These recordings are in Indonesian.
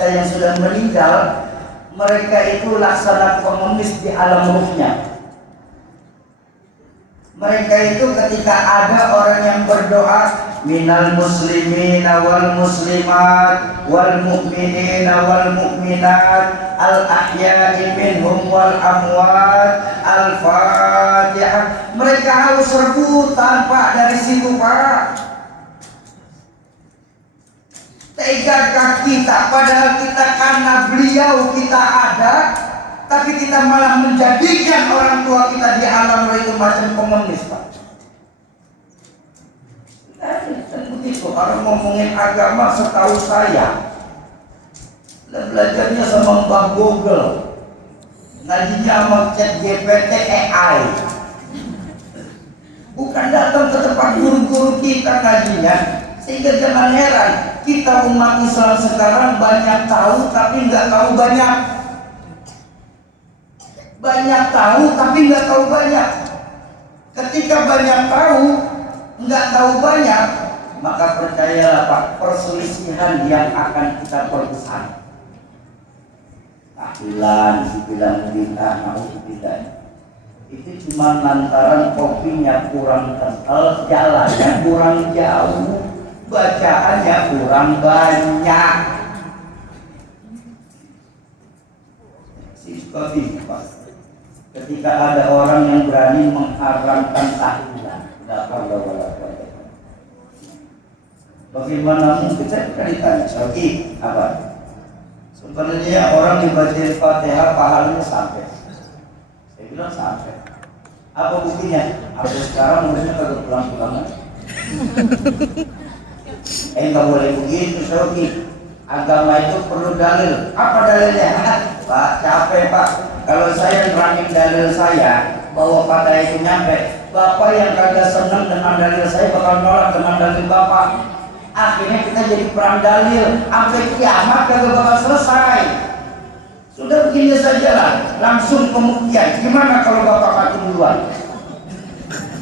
kita yang sudah meninggal, mereka itu laksana pengemis di alam ruhnya. Mereka itu ketika ada orang yang berdoa, minal muslimina wal muslimat wal mu'minina wal mu'minat al ahya'i minhum wal amwat al fatihah, mereka harus rebutan Pak dari situ Pak. Tegakah kita padahal kita karena beliau kita ada, tapi kita malah menjadikan orang tua kita di alam itu macam pengemis Pak. Dan begitu orang ngomongin agama, setahu saya belajarnya sama Mbah Google, ngajinya sama Chat GPT AI, bukan datang ke tempat guru-guru kita ngajinya. Sehingga jangan heran kita umat Islam sekarang banyak tahu tapi nggak tahu banyak. Banyak tahu tapi nggak tahu banyak. Ketika banyak tahu nggak tahu banyak, maka percayalah Pak, perselisihan yang akan kita perbesar. Tahlilan, dibilang bid'ah, naudzubillah. Itu cuma lantaran kopinya kurang kental, jalannya kurang jauh, bacaannya kurang banyak. Kopi Pak. Ketika ada orang yang berani mengharamkan tahlilan, bagaimana mungkin? Saya ditanya, Syarki apa? Sebenarnya orang dibacain Fatihah pahalanya sampai. Saya bilang sampai. Apa buktinya? Aku sekarang muridnya kagak pulang-pulang. Nggak boleh begitu Syarki. Agama itu perlu dalil. Apa dalilnya? Pak, capek Pak. Kalau saya nerangin dalil saya bahwa pada itu nyampe, Bapak yang kagak senang dengan dalil saya bakal nolak dengan dalil Bapak. Akhirnya kita jadi perang dalil sampai kiamat kagak bakal selesai. Sudah begini saja lah, langsung pembuktian. Gimana kalau Bapak mati duluan?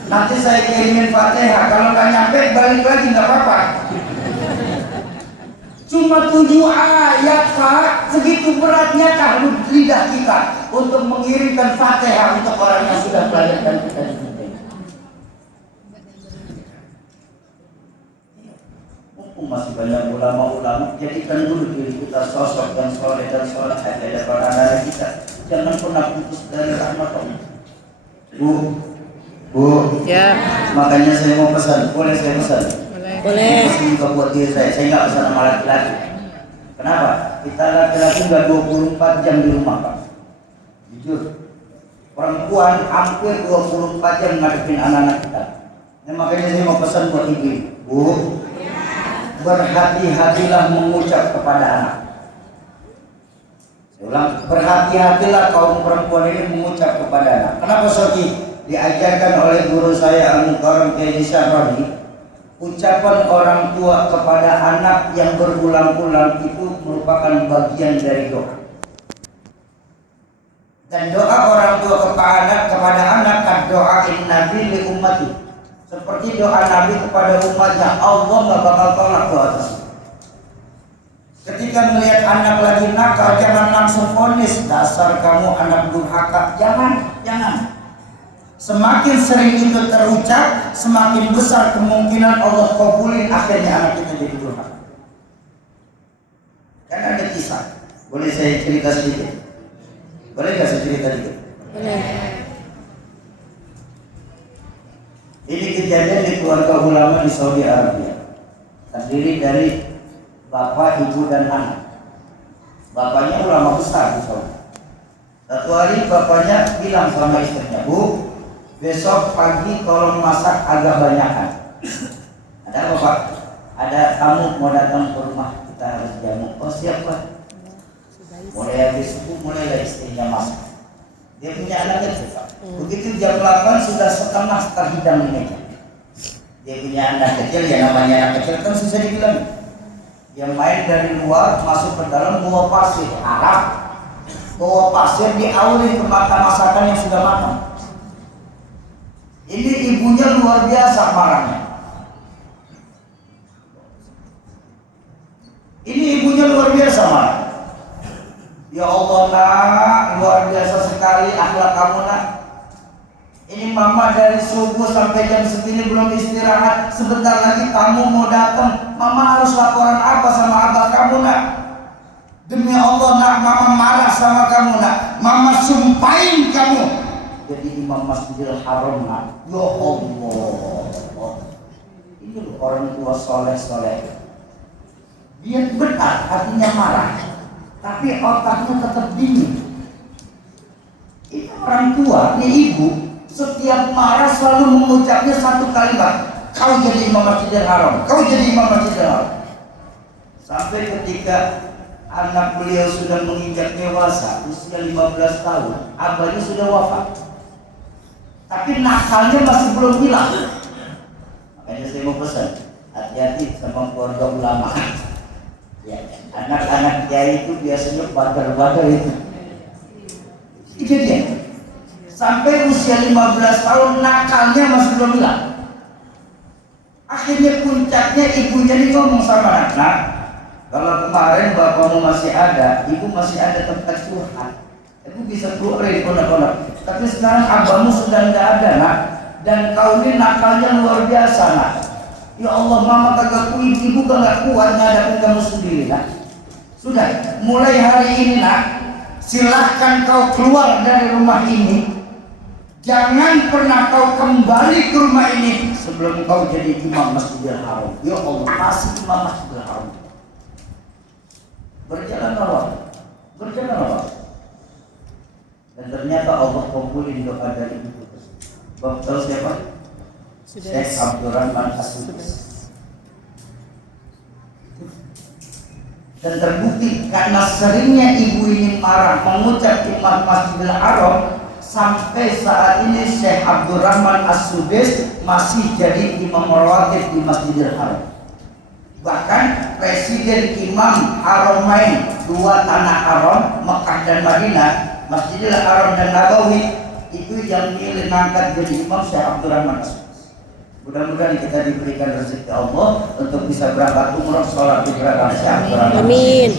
Nanti saya kirimin Fatihah, kalau nggak nyampe balik lagi nggak apa-apa. Cuma 7 ayat Pak, segitu beratnya kah lidah kita untuk mengirimkan Fatihah untuk orang yang sudah melahirkan kita di dunia. Mumpung masih banyak ulama-ulama, jadikan dulu diri kita sosok yang soleh dan sholat di hadapan anak kita. Jangan pernah putus dari rahmat Allah. Bu, ya. Makanya saya mau pesan, boleh saya pesan? Boleh. Ini juga buat diri saya nggak pesan sama laki-laki. Kenapa? Kita laki-laki nggak 24 jam di rumah Pak. Jujur, perempuan hampir 24 jam ngadepin anak-anak kita. Nah, makanya saya mau pesan buat ibu, Bu, berhati-hatilah mengucap kepada anak. Saya ulang, berhati-hatilah kaum perempuan ini mengucap kepada anak. Kenapa Soki? Diajarkan oleh guru saya Al-Mukarram Kiai Syaroni. Ucapan orang tua kepada anak yang berulang-ulang itu merupakan bagian dari doa. Dan doa orang tua kepada anak kan doa Nabi li ummati. Seperti doa Nabi kepada umatnya, Allah nggak bakal tolak doa tersebut. Ketika melihat anak lagi nakal, jangan langsung vonis, dasar kamu anak durhaka. Jangan. Semakin sering itu terucap, semakin besar kemungkinan Allah kabulin akhirnya anak kita jadi durhaka. Kan ada kisah, boleh saya cerita sedikit? Boleh nggak saya cerita sedikit? Boleh. Ini kejadian di keluarga ulama di Saudi Arabia, terdiri dari bapak, ibu, dan anak. Bapaknya ulama besar di Saudi. Satu hari bapaknya bilang sama istrinya, Bu, besok pagi tolong masak agak banyakan. Ada apa Pak? Ada tamu mau datang ke rumah, kita harus jamu. Oh siap Pak. Mulai habis subuh mulailah istrinya masak. Dia punya anak kecil Pak. Begitu jam 8 sudah setengah terhidang di meja. Dia punya anak kecil, ya namanya anak kecil kan susah dibilang. Dia main dari luar masuk ke dalam bawa pasir Arab. Bawa pasir diauli ke masakan yang sudah matang. Ini ibunya luar biasa marahnya. Ini ibunya luar biasa marah. Ya Allah nak, luar biasa sekali akhlak kamu nak. Ini mama dari subuh sampai jam segini belum istirahat. Sebentar lagi kamu mau datang. Mama harus laporan apa sama abah kamu nak? Demi Allah nak, mama marah sama kamu nak. Mama sumpahin kamu jadi imam Masjidil Haram nak. Ya Allah, ini loh orang tua soleh-soleh. Dia benar hatinya marah, tapi otaknya tetap dingin. Itu orang tua, ini ibu, setiap marah selalu mengucapnya satu kalimat, kau jadi imam Masjidil Haram, kau jadi imam Masjidil Haram. Sampai ketika anak beliau sudah menginjak dewasa, usia 15 tahun, abahnya sudah wafat. Tapi nakalnya masih belum hilang. Makanya saya mau pesan, hati-hati sama keluarga ulama. Ya, anak-anak kiai itu biasanya badar-badar itu. Itu dia. Sampai usia 15 tahun nakalnya masih belum hilang. Akhirnya puncaknya ibunya ini ngomong sama anak, kalau kemarin bapakmu masih ada, ibu masih ada tempat curhat, ibu bisa keluarin konak-konak. Tapi sekarang abahmu sudah nggak ada nak, dan kau ini nakalnya luar biasa nak. Ya Allah, mama kagak kuat, ibu kagak kuat ngadapin kamu sendiri nak. Sudah, mulai hari ini nak, silahkan kau keluar dari rumah ini. Jangan pernah kau kembali ke rumah ini sebelum kau jadi imam Masjidil Haram. Ya Allah, masih imam Masjidil Haram. Berjalan. Dan ternyata Allah kabulin doa dari ibu. Bapak tahu siapa? Syekh Abdurrahman As-Sudais. Dan terbukti karena seringnya ibu ini marah mengucap imam Masjidil Haram, sampai saat ini Syekh Abdurrahman As-Sudais masih jadi imam rawatib di Masjidil Haram. Bahkan Presiden Imam Haramain, dua tanah haram, Mekah dan Madinah, Masjidil Haram dan Nabawi, itu yang milih ngangkat jadi imam Syekh Abdurrahman As-Sudais. Mudah-mudahan kita diberikan rezeki Allah untuk bisa berangkat umrah sholat di gerakan Syekh Abdurrahman. Amin.